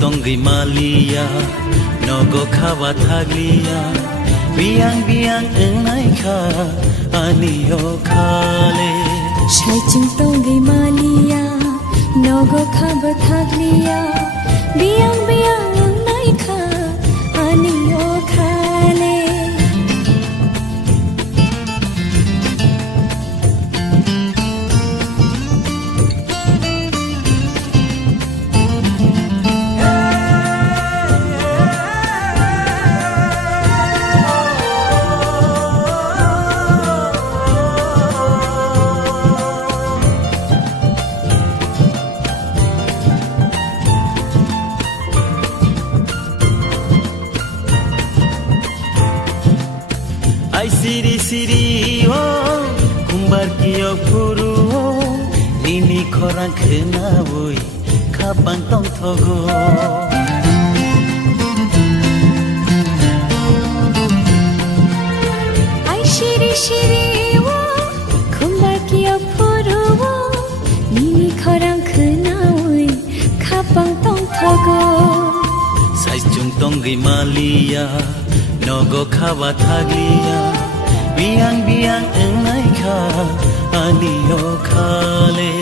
Tonggi malia nogo kawa taglia biang biang enai kha aniyo khale Shai chung tonggi malia nogo kawa taglia biang biang enai kha aniyo khale Ai siri siri oh kumbar kiyo puru oh nini korang kena boy kapang tong thogo Ai shiri shiri oh kumbar kiyo puru oh nini korang kena boy kapang tong thogo Sai chung tonggi malia nogo kawa taglia biang biang enai kha aniyo khale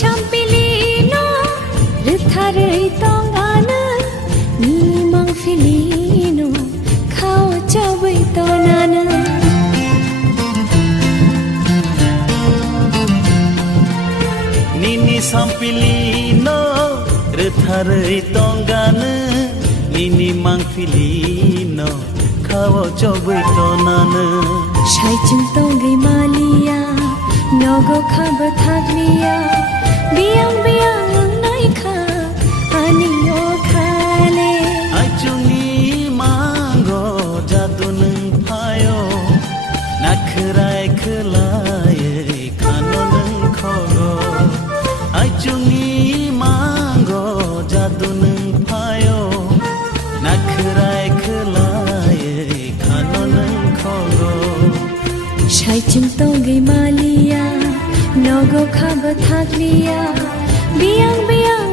Champilino, ritharei tongana, ni mang filino, khao chabai tonana. Nini sampilino, ritharei tongana, nini mang filino, khao chabai tonana. Shai chung tonggi malia, nogo khaba thaglia. Biang biang enai kha aniyo khale Ajuni mango jadu nung payo nakrai khelai khano nung khogo Ajuni mango jadu nung payo nakrai khelai khano nung khogo Shai chung tonggi malia nogo khaba thaglia biang biang